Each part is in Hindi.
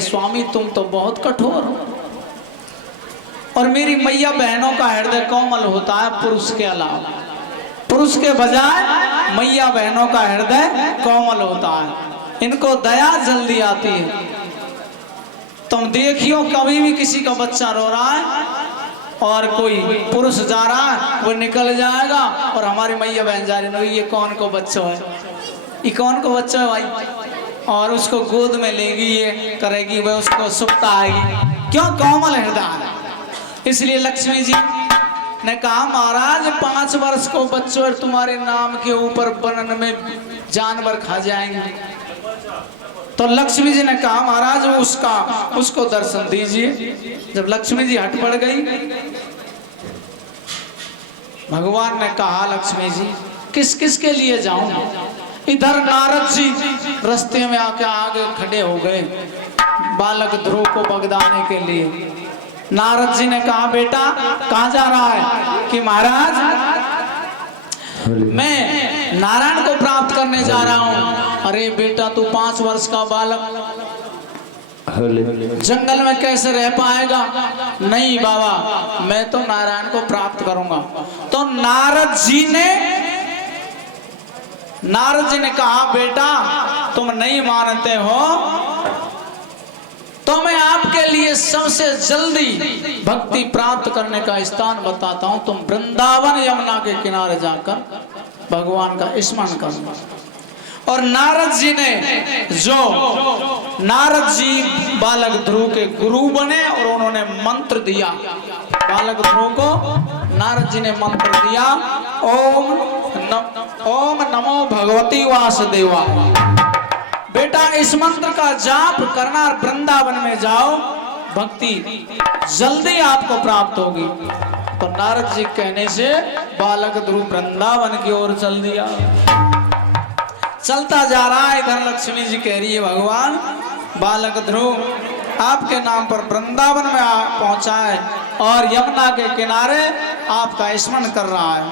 स्वामी तुम तो बहुत कठोर हो। और मेरी मैया बहनों का हृदय कोमल होता है पुरुष के अलावा, पुरुष के बजाय मैया बहनों का हृदय कोमल होता है, इनको दया जल्दी आती है। तुम देखियो कभी भी किसी का बच्चा रो रहा है और कोई पुरुष जा रहा है वो निकल जाएगा और हमारी मैया बहन जा रही है, ये कौन को बच्चा है, ये कौन को बच्चा है भाई, और उसको गोद में लेगी, ये करेगी, वह उसको सुखता आएगी। क्यों? कोमल हृदय है। इसलिए लक्ष्मी जी ने कहा महाराज 5 वर्ष को बच्चों और तुम्हारे नाम के ऊपर बनन में जानवर खा जाएंगे। तो लक्ष्मी जी ने कहा महाराज उसको दर्शन दीजिए। जब लक्ष्मी जी हट पड़ गई, भगवान ने कहा लक्ष्मी जी किस किस के लिए जाऊं? इधर नारद जी रास्ते में आके आगे खड़े हो गए बालक ध्रुव को बगदाने के लिए। नारद जी ने कहा बेटा कहाँ जा रहा है? कि महाराज मैं नारायण को प्राप्त करने जा रहा हूँ। अरे बेटा तू 5 वर्ष का बालक जंगल में कैसे रह पाएगा? नहीं बाबा मैं तो नारायण को प्राप्त करूंगा। तो नारद जी ने कहा बेटा तुम नहीं मानते हो तो मैं आपके लिए सबसे जल्दी भक्ति प्राप्त करने का स्थान बताता हूं। तुम वृंदावन यमुना के किनारे जाकर भगवान का स्मरण करना। और नारद जी बालक ध्रुव के गुरु बने और उन्होंने मंत्र दिया बालक ध्रुव को। नारद जी ने मंत्र दिया ओम नमो भगवती वासुदेवाय। बेटा इस मंत्र का जाप करना, वृंदावन में जाओ, भक्ति जल्दी आपको प्राप्त होगी। तो नारद जी कहने से बालक ध्रुव वृंदावन की ओर चल दिया। चलता जा रहा है, इधर लक्ष्मी जी कह रही है भगवान बालक ध्रुव आपके नाम पर वृंदावन में पहुंचा है और यमुना के किनारे आपका स्मरण कर रहा है।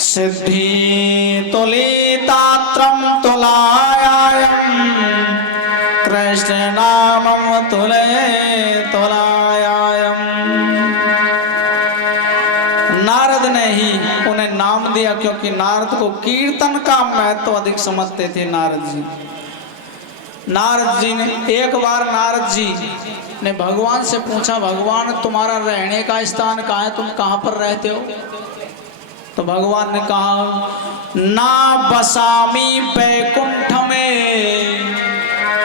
सिद्धि तुलितात्रम तुलायायम कृष्ण नामम तुलायायम। नारद ने ही उन्हें नाम दिया क्योंकि नारद को कीर्तन का महत्व अधिक समझते थे। नारद जी ने एक बार नारद जी ने भगवान से पूछा भगवान तुम्हारा रहने का स्थान कहाँ है, तुम कहाँ पर रहते हो? तो भगवान ने कहा ना बसामी बैकुंठ में।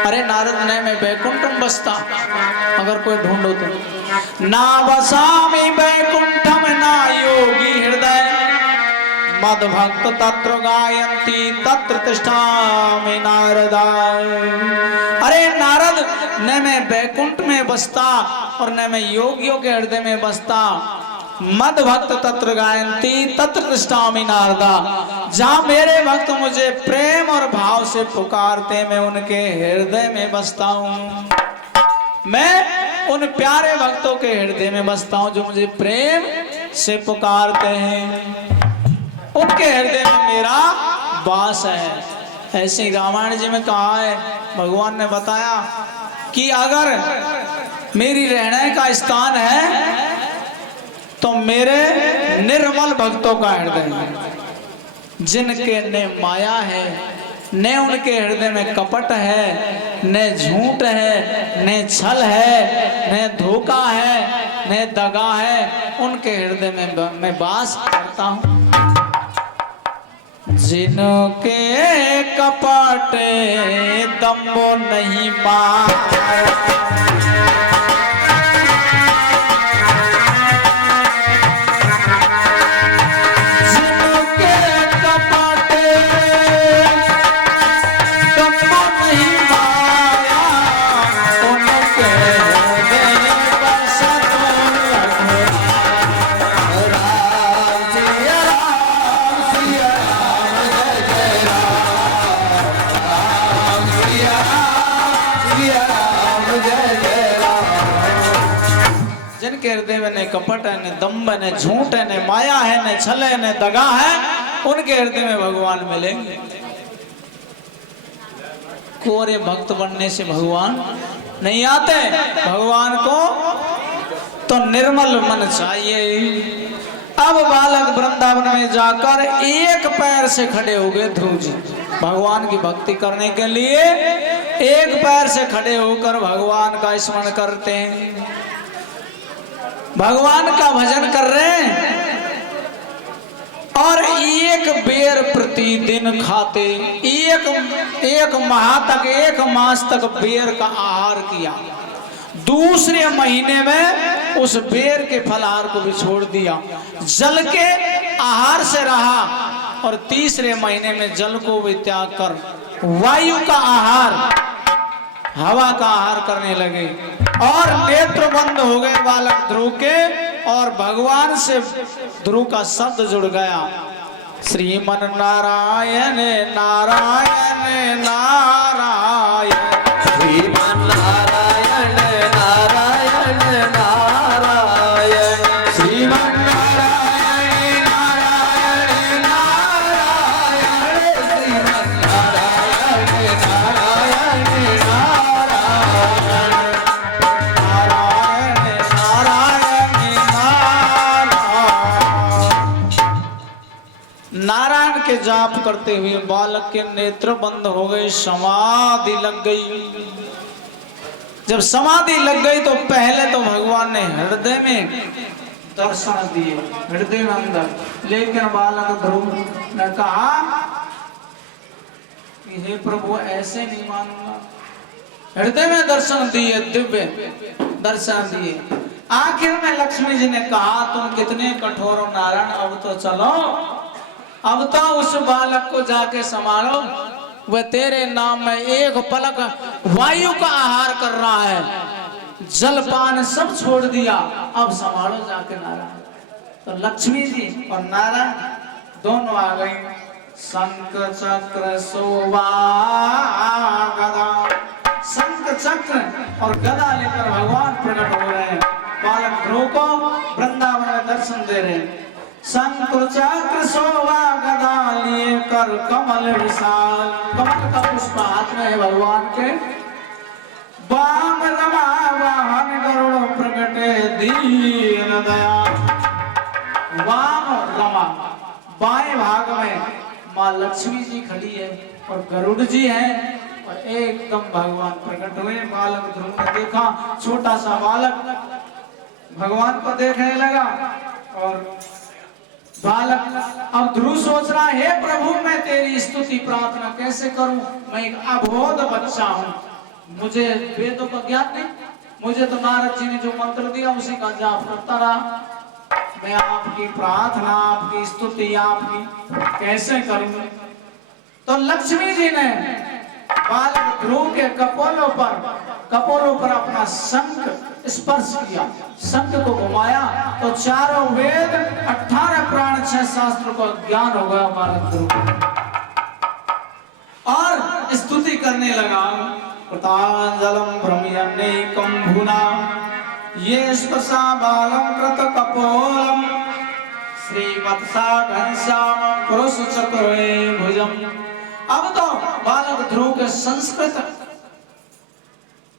अरे नारद ने मैं बैकुंठ में बसता, अगर कोई ढूंढो तो। ना बसामी बैकुंठ में ना योगी हृदय मद भक्त तत्र गायंती तत्र तिष्ठामि नारदा। अरे नारद न मैं बैकुंठ में बसता और न मैं योगियों के हृदय में बसता। मद भक्त तत्र गायंती तत्र तिष्ठामि नारदा। जहाँ मेरे भक्त मुझे प्रेम और भाव से पुकारते मैं उनके हृदय में बसता हूँ। मैं उन प्यारे भक्तों के हृदय में बसता हूँ जो मुझे प्रेम से पुकारते हैं, उनके हृदय में मेरा वास है। ऐसे रामायण जी में कहा है, भगवान ने बताया कि अगर मेरी रहने का स्थान है तो मेरे निर्मल भक्तों का हृदय है, जिनके न माया है, न उनके हृदय में कपट है, न झूठ है, न छल है, न धोखा है, न दगा है, उनके हृदय में मैं वास करता हूँ। जिनके कपट दम्भो नहीं माया हृदय में न कपट है, न दम्भ है, न झूठ है, न माया है, न छल है, न दगा है, उनके हृदय में भगवान मिलेंगे। कोरे भक्त बनने से भगवान नहीं आते। भगवान को तो निर्मल मन चाहिए। अब बालक वृंदावन में जाकर एक पैर से खड़े हो गए ध्रुव जी। भगवान की भक्ति करने के लिए एक पैर से खड़े होकर भगवान का स्मरण करते हैं, भगवान का भजन कर रहे हैं और एक बेर प्रतिदिन खाते। एक माह तक, एक मास तक बेर का आहार किया। दूसरे महीने में उस बेर के फलहार को भी छोड़ दिया, जल के आहार से रहा और तीसरे महीने में जल को भी त्याग कर वायु का आहार, हवा का आहार करने लगे और नेत्र बंद हो गए बालक ध्रुव के और भगवान से ध्रुव का शब्द जुड़ गया, श्रीमन नारायण नारायण नारायण, श्रीमन नारायण नारायण नारायण, श्रीमन नारायण नारायण नारायण, श्रीमन नारायण नारायण नारायण के जाप करते हुए बालक के नेत्र बंद हो गए, समाधि लग गई। जब समाधि लग गई तो पहले तो भगवान ने हृदय में दर्शन दिए, हृदय में अंदर, लेकिन बालक ध्रुव ने कहा कि हे प्रभु ऐसे नहीं मानूंगा। हृदय में दर्शन दिए, दिव्य दर्शन दिए। आखिर में लक्ष्मी जी ने कहा तुम कितने कठोर हो नारायण, अब तो चलो, अब तो उस बालक को जाके संभालो, वह तेरे नाम में एक पलक वायु का आहार कर रहा है, जलपान सब छोड़ दिया, अब संभालो जाके नारायण। तो लक्ष्मी जी और नारायण दोनों आ गए। शंख चक्र शोभा गदा, शंख चक्र और गदा लेकर भगवान प्रकट हो रहे हैं, बालक ध्रुव को वृंदावन में दर्शन दे रहे हैं। शंख चक्र शोभा गदा लिए कर कमल विशाल, कमल का पुष्प हाथ में है भगवान के। वाम रमा वाहन गरुड़ प्रकटे दीन दया, वाम रमा बाएं भाग में माँ लक्ष्मी जी खड़ी है और गरुड़ जी हैं और एकदम भगवान प्रकट हुए। बालक ध्रुव ने देखा, छोटा सा बालक भगवान को देखने लगा और बालक अब ध्रुव सोच रहा है, हे प्रभु मैं तेरी स्तुति प्रार्थना कैसे करूं, मैं एक अबोध बच्चा हूं, मुझे वेदों का ज्ञान नहीं, मुझे तो नारद जी ने जो मंत्र दिया उसी का जाप करता रहा, मैं आपकी प्रार्थना आपकी स्तुति आपकी कैसे करूं। तो लक्ष्मी जी ने बालक ध्रुव के कपोलों पर अपना शंख स्पर्श किया, शंख को घुमाया तो चारों वेद 18 प्राण 6 शास्त्र को ज्ञान हो गया बालक ध्रुव और स्तुति करने लगा। कृतांजलम भ्रमयन्नेकं भुना ये स्पर्शा बालम कृत कपोलम, श्रीवत्सा घनश्याम पुरुष चक्रे भुजम। अब तो बालक ध्रुव के संस्कृत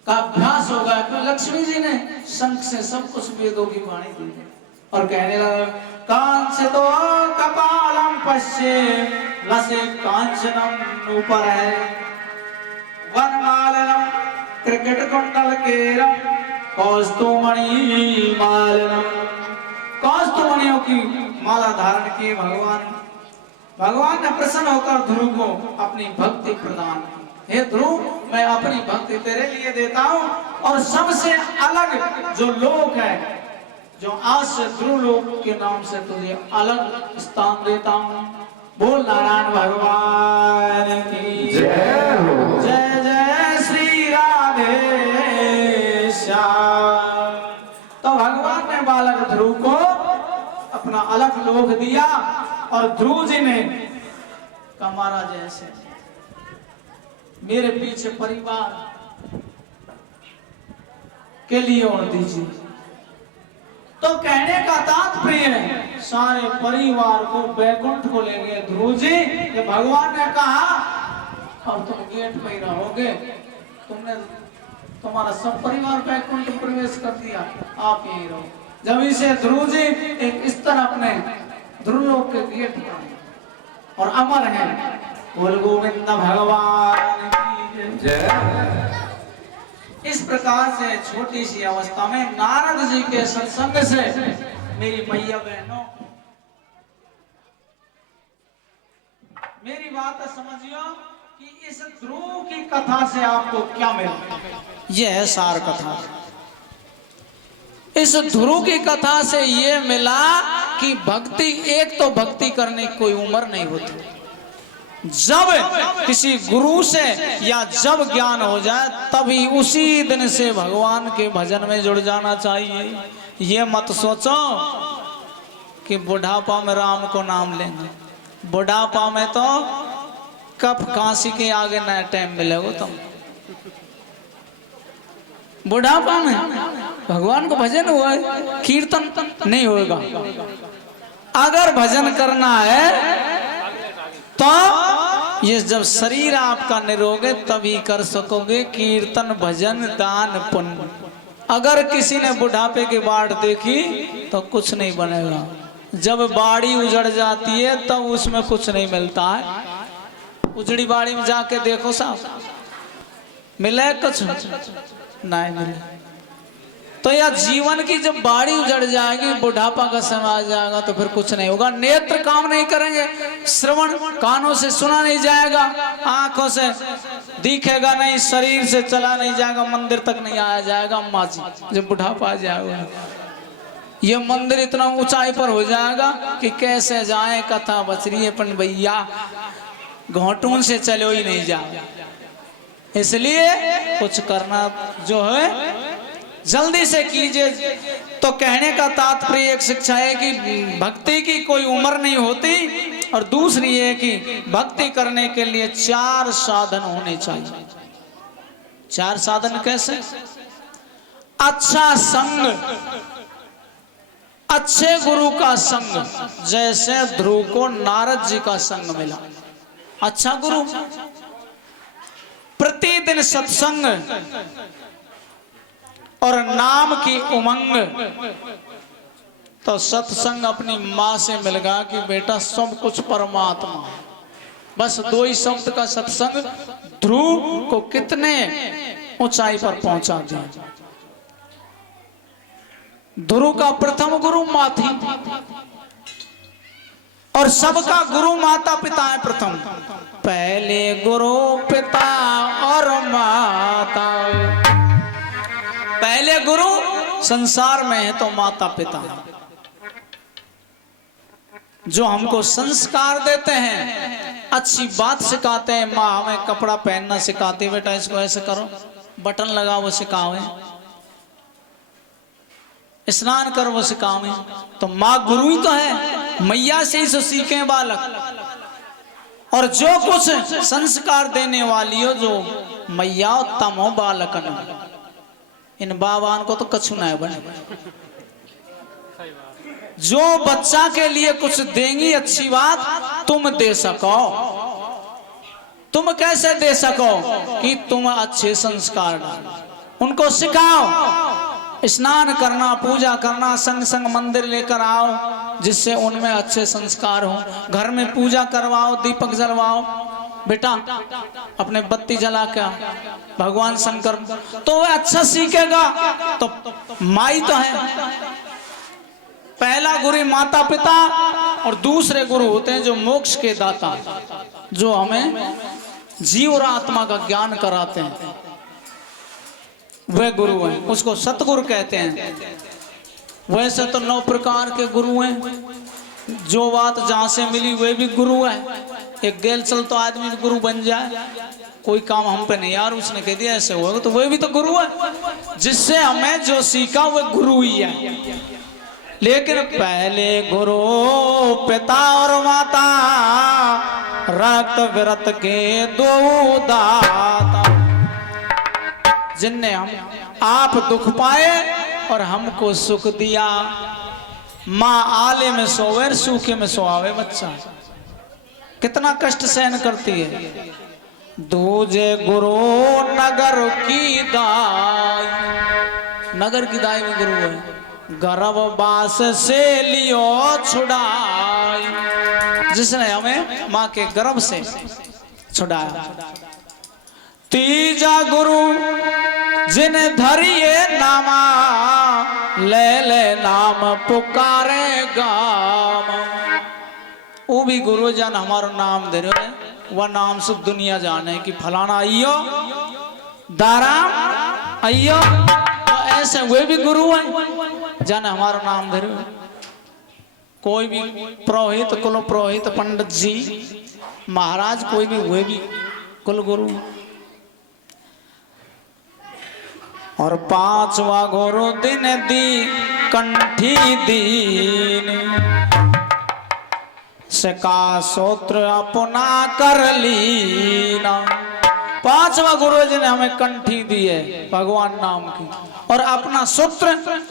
का अभ्यास हो गया, तो लक्ष्मी जी ने शंख से सब कुछ वेदों की वाणी दी और कहने लगा, कांचतो कपालम पश्ये लसे कांचनम ऊपर है, वनमालनम क्रिकेट कुंडल केरम कौस्तुमणि मालनम, कौस्तुमणियों की माला धारण की भगवान ने प्रसन्न होकर ध्रुव को अपनी भक्ति प्रदान की। हे ध्रुव मैं अपनी भक्ति तेरे लिए देता हूँ और सबसे अलग जो लोक है, जो आज से ध्रुव लोक के नाम से तुझे अलग स्थान देता हूँ। बोल नारायण भगवान की जय हो। जय जय श्री राधे श्याम। तो भगवान ने बालक ध्रुव को अपना अलग लोक दिया और ध्रुव जी ने कहा महाराज ऐसे मेरे पीछे परिवार के लिए और दीजिए। तो कहने का तात्पर्य है सारे परिवार को बैकुंठ को ले गए ध्रुव जी। भगवान ने कहा अब तुम गेट पे ही रहोगे, तुमने तुम्हारा सब परिवार बैकुंठ प्रवेश कर दिया, आप यही रहो। जब इसे ध्रुव जी एक स्तर अपने ध्रुवलोक के गेट पर और अमर है, बोल गोविंद भगवान की जय। इस प्रकार से छोटी सी अवस्था में नारद जी के सत्संग से मेरी मैया बहनों, मेरी बात समझियो कि इस ध्रुव की कथा से आपको क्या मिला। यह है सार कथा। इस ध्रुव की कथा से यह मिला कि भक्ति, एक तो भक्ति करने की कोई उम्र नहीं होती। जब किसी गुरु से या जब ज्ञान हो जाए तभी उसी दिन से भगवान के भजन में जुड़ जाना चाहिए। ये मत सोचो कि बुढ़ापा में राम को नाम लेंगे, बुढ़ापा में तो कफ कांसी के आगे नया टाइम मिलेगा तुम। बुढ़ापा में भगवान को भजन हुआ है, कीर्तन नहीं होगा। अगर भजन करना है तो ये जब शरीर आपका निरोग है तभी कर सकोगे कीर्तन, भजन, दान, पुण्य। अगर किसी ने बुढ़ापे की बाट देखी तो कुछ नहीं बनेगा। जब बाड़ी उजड़ जाती है तब उसमें कुछ नहीं मिलता है। उजड़ी बाड़ी में जाके देखो साहब, मिले कुछ नहीं मिले। तो यह जीवन की जब बाड़ी उजड़ जाएगी, बुढ़ापा का समय आ जाएगा तो फिर कुछ नहीं होगा। नेत्र काम नहीं करेंगे, श्रवण कानों से सुना नहीं जाएगा, आंखों से दिखेगा नहीं, शरीर से चला नहीं जाएगा, मंदिर तक नहीं आया जाएगा। अम्मा जी जब बुढ़ापा आ जाएगा, ये मंदिर इतना ऊंचाई पर हो जाएगा कि कैसे जाए, कथा बच रही है पण भैया घोटून से चलो ही नहीं जाएगा। इसलिए कुछ करना जो है जल्दी से कीजिए। तो कहने का तात्पर्य एक शिक्षा है कि भक्ति की कोई उम्र नहीं होती, और दूसरी है कि भक्ति करने के लिए 4 साधन होने चाहिए। 4 साधन कैसे? अच्छा संग, अच्छे गुरु का संग, जैसे ध्रुव को नारद जी का संग मिला। अच्छा गुरु, प्रतिदिन सत्संग और नाम की उमंग। तो सत्संग अपनी माँ से मिल गया कि बेटा सब कुछ परमात्मा। बस 2 ही शब्द का सत्संग ध्रुव को कितने ऊंचाई पर पहुंचा दिया। ध्रुव का प्रथम गुरु माँ थी, और सबका गुरु माता पिता है। प्रथम पहले गुरु पिता और माता। पहले गुरु संसार में है तो माता पिता, जो हमको संस्कार देते हैं, अच्छी बात सिखाते हैं। माँ हमें कपड़ा पहनना सिखाती है, बेटा इसको ऐसे करो, बटन लगाओ वो सिखावे, स्नान करो वो सिखावे। तो माँ गुरु ही तो है, मैया से ही सीखे बालक। और जो कुछ संस्कार देने वाली हो जो मैया, तम हो बालकन। इन बाबान को तो कछु नहीं बने। जो बच्चा के लिए कुछ देंगी अच्छी बात, तुम दे सको। तुम कैसे दे सको? कि तुम अच्छे संस्कार डालो, उनको सिखाओ। स्नान करना, पूजा करना, संग संग मंदिर लेकर आओ जिससे उनमें अच्छे संस्कार हो। घर में पूजा करवाओ, दीपक जलवाओ। बेटा अपने बत्ती जला के भगवान शंकर, तो वह अच्छा सीखेगा। तो माई तो है, पहला गुरु माता पिता, और दूसरे गुरु होते हैं जो मोक्ष के दाता, जो हमें जीव और आत्मा का ज्ञान कराते हैं। वह गुरु है, उसको सतगुरु कहते हैं। वैसे तो 9 प्रकार के गुरु हैं, जो बात जहां से मिली वे भी गुरु है। एक गेल चल तो आदमी गुरु बन जाए, कोई काम हम पे नहीं, यार उसने कह दिया ऐसे होगा, तो वह भी तो गुरु है। जिससे हमें जो सीखा वह गुरु ही है। लेकिन पहले गुरु पिता और माता, रक्त विरत के 2 दाता, जिनने हम आप दुख पाए और हमको सुख दिया। माँ आले में सोवे, सूखे में सोआवे बच्चा। कितना कष्ट सहन करती है। दूजे गुरु नगर की दाई, नगर की दाई में गुरु है। गर्भवास से लियो छुड़ाई, जिसने हमें माँ के गर्भ से छुड़ाया। तीजा गुरु जिन धरिए नामा, ले ले नाम पुकारे गाम। वो भी गुरु जन हमारो नाम दे रहे, वह नाम से दुनिया जाने कि फलाना आइयो दाराम आइयो, तो ऐसे वे भी गुरु हैं जन हमारो नाम दे रहे। कोई भी पुरोहित, कुल पुरोहित, पंडित जी, महाराज, कोई भी, वे भी कुल गुरु। और पांचवा गुरु दिन दी कंठी दीन, सका सूत्र अपना कर लीना। पांचवा गुरु जी ने हमें कंठी दी है भगवान नाम की, और अपना सूत्र,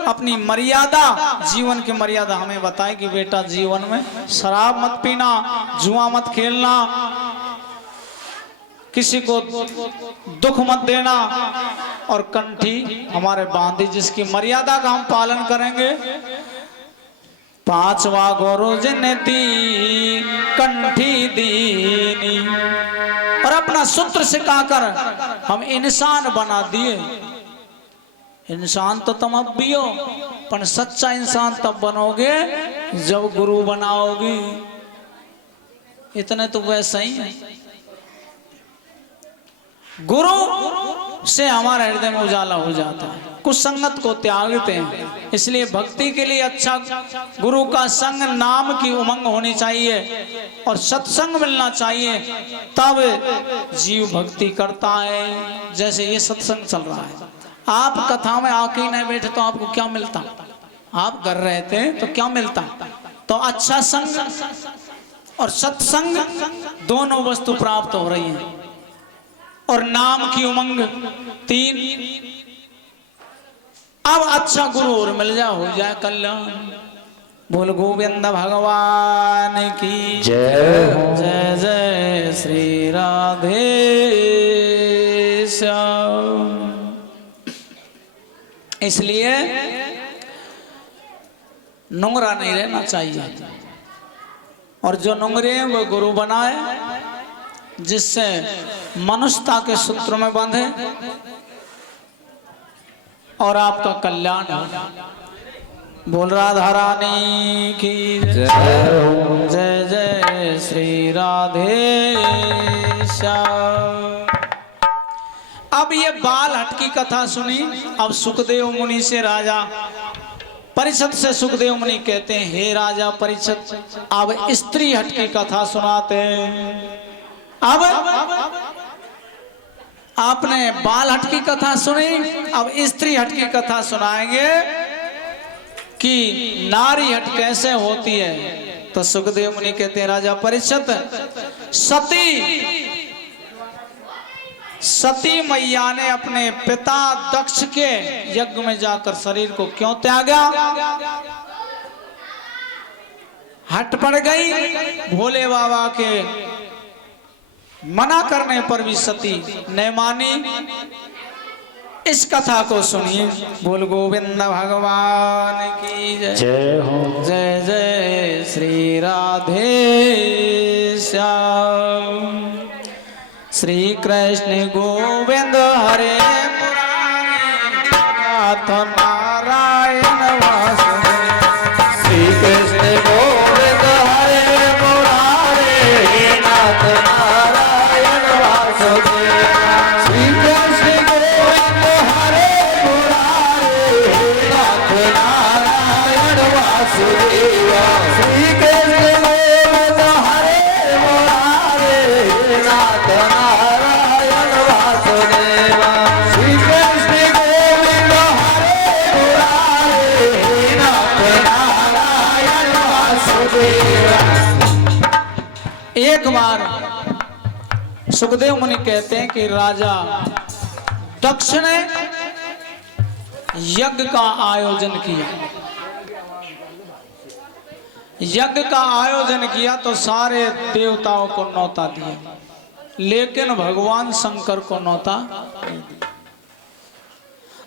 अपनी मर्यादा, जीवन की मर्यादा हमें बताए कि बेटा जीवन में शराब मत पीना, जुआ मत खेलना, किसी को दुख मत देना, और कंठी हमारे बांधी जिसकी मर्यादा का हम पालन करेंगे। पांचवा गुरु जिन दी कंठी दीनी, और अपना सूत्र सिखाकर हम इंसान बना दिए। इंसान तो तुम अब भी हो, पर सच्चा इंसान तब बनोगे जब गुरु बनाओगी। इतने तो वैसा ही है। गुरु से हमारा हृदय में उजाला हो जाता है, कुछ संगत को त्यागते हैं। इसलिए भक्ति के लिए अच्छा गुरु का संग, नाम की उमंग होनी चाहिए और सत्संग मिलना चाहिए, तब जीव भक्ति करता है। जैसे ये सत्संग चल रहा है, आप कथा में आके नहीं बैठे तो आपको क्या मिलता? आप कर रहे थे तो क्या मिलता? तो अच्छा संग और सत्संग दोनों वस्तु प्राप्त हो रही है। और नाम की उमंग 3। अब अच्छा गुरु और मिल जाए, हो जाए कल्याण। बोल गोविंद भगवान की जय। जय जय श्री राधे श्याम। इसलिए नुंगरा नहीं रहना चाहिए, और जो नुंगरे हैं वो गुरु बनाए, जिससे मनुष्यता के सूत्र में बंधे और आपका कल्याण हो। बोल राधा रानी की जय। जय जय श्री राधे श्याम। अब ये बाल हट की कथा सुनी। अब सुखदेव मुनि से राजा परीक्षित से सुखदेव मुनि कहते हैं, हे राजा परीक्षित, अब स्त्री हट की कथा सुनाते हैं। अब आपने बाल हट की कथा सुनी, अब स्त्री हट की कथा सुनाएंगे कि नारी हट कैसे होती है। तो सुखदेव मुनि कहते हैं, राजा परीक्षित, सती मैया ने अपने पिता दक्ष के यज्ञ में जाकर शरीर को क्यों त्यागा? हट पड़ गई। भोले बाबा के मना करने पर भी सती ने मानी। इस कथा को सुनिए। बोल गोविंद भगवान की जय। जय हो। जय जय श्री राधे श्याम। श्री कृष्ण गोविंद हरे मुरारी, नाथ नारायण वासुदेव। श्री कृष्ण गोविंद हरे मुरारी, नाथ नारायण वासुदेव। श्री कृष्ण गोविंद हरे मुरारी, नाथ नारायण वासुदेव। श्री कृष्ण गोविंद हरे मुरारी, नाथ नारायण वासुदेव। श्री कृष्ण गोविंद हरे मुरारी, नाथ नारायण वासुदेव। एक बार सुखदेव मुनि कहते हैं कि राजा दक्ष ने यज्ञ का आयोजन किया। यज्ञ का आयोजन किया तो सारे देवताओं को न्योता दिया। लेकिन भगवान शंकर को न्योता नहीं दिया।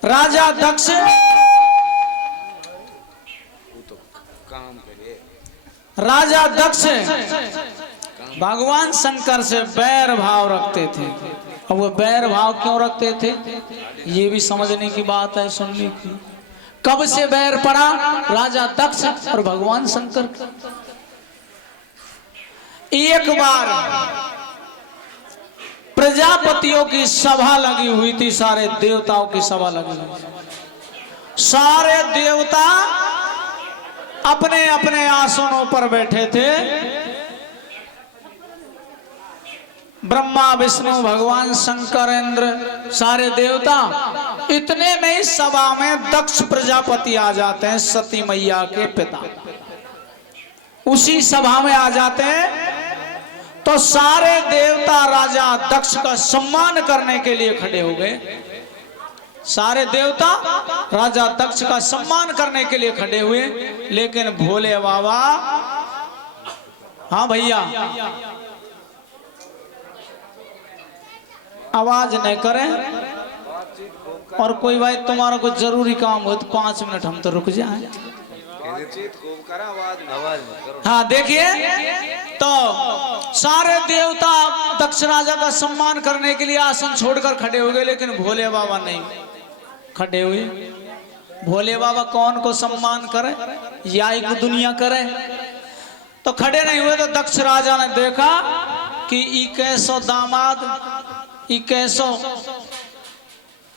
राजा दक्ष राजा दक्ष भगवान शंकर से बैर भाव रखते थे। अब वो बैर भाव क्यों रखते थे, ये भी समझने की बात है, सुनने की। कब से बैर पड़ा राजा दक्ष और भगवान शंकर? एक बार प्रजापतियों की सभा लगी हुई थी, सारे देवताओं की सभा लगी हुई थी। सारे देवता अपने अपने आसनों पर बैठे थे। ब्रह्मा विष्णु भगवान शंकर इंद्र सारे देवता। इतने में इस सभा में दक्ष प्रजापति आ जाते हैं, सती मैया के पिता उसी सभा में आ जाते हैं। तो सारे देवता राजा दक्ष का सम्मान करने के लिए खड़े हो गए। सारे देवता राजा दक्ष का सम्मान करने के लिए खड़े हुए, लेकिन भोले बाबा, हाँ भैया आवाज नहीं करें, और कोई भाई तुम्हारा कुछ जरूरी काम हो तो 5 मिनट हम तो रुक जाए। हाँ देखिए, तो सारे देवता दक्ष राजा का सम्मान करने के लिए आसन छोड़कर खड़े हो गए, लेकिन भोले बाबा नहीं खड़े हुए। भोले बाबा कौन को सम्मान करे, या को दुनिया करे, तो खड़े नहीं हुए। तो दक्ष राजा ने देखा कि ई कैसो दामाद, ई कैसो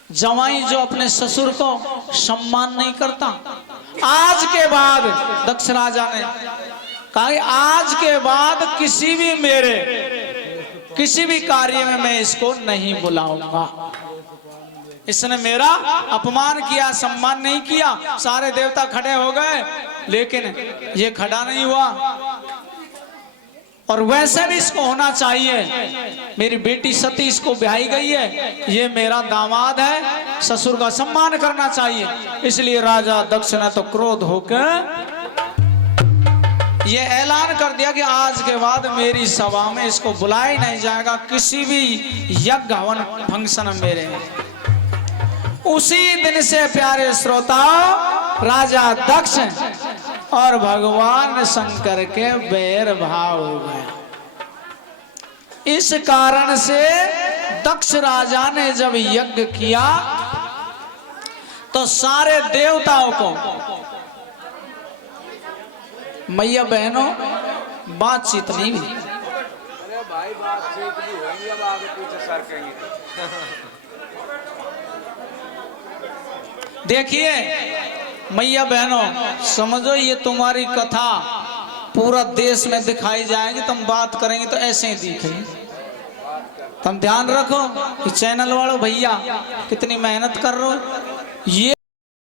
जवाई जो अपने ससुर को सम्मान नहीं करता। आज के बाद दक्ष राजा ने कहा, आज के बाद किसी भी कार्य में मैं इसको नहीं बुलाऊंगा। इसने मेरा अपमान किया, सम्मान नहीं किया। सारे देवता खड़े हो गए, लेकिन ये खड़ा नहीं हुआ। और वैसे भी इसको होना चाहिए, मेरी बेटी सती इसको ब्याही गई है, ये मेरा दामाद है, ससुर का सम्मान करना चाहिए। इसलिए राजा दक्ष ने तो क्रोध होकर ये ऐलान कर दिया कि आज के बाद मेरी सभा में इसको बुलाया नहीं जाएगा, किसी भी यज्ञ हवन फंक्शन मेरे। उसी दिन से प्यारे श्रोताओं, राजा दक्ष और भगवान शंकर के बैर भाव हो गया। इस कारण से दक्ष राजा ने जब यज्ञ किया तो सारे देवताओं को, मैया बहनों बातचीत नहीं हुई। अरे भाई बातचीत भी होगी, अब आगे पीछे सरकेंगे। देखिए मैया बहनों, समझो ये तुम्हारी कथा पूरा देश में दिखाई जाएगी। तुम बात करेंगे तो ऐसे ही दिखेगी। तुम ध्यान रखो कि चैनल वालों भैया कितनी मेहनत कर रहे हो। ये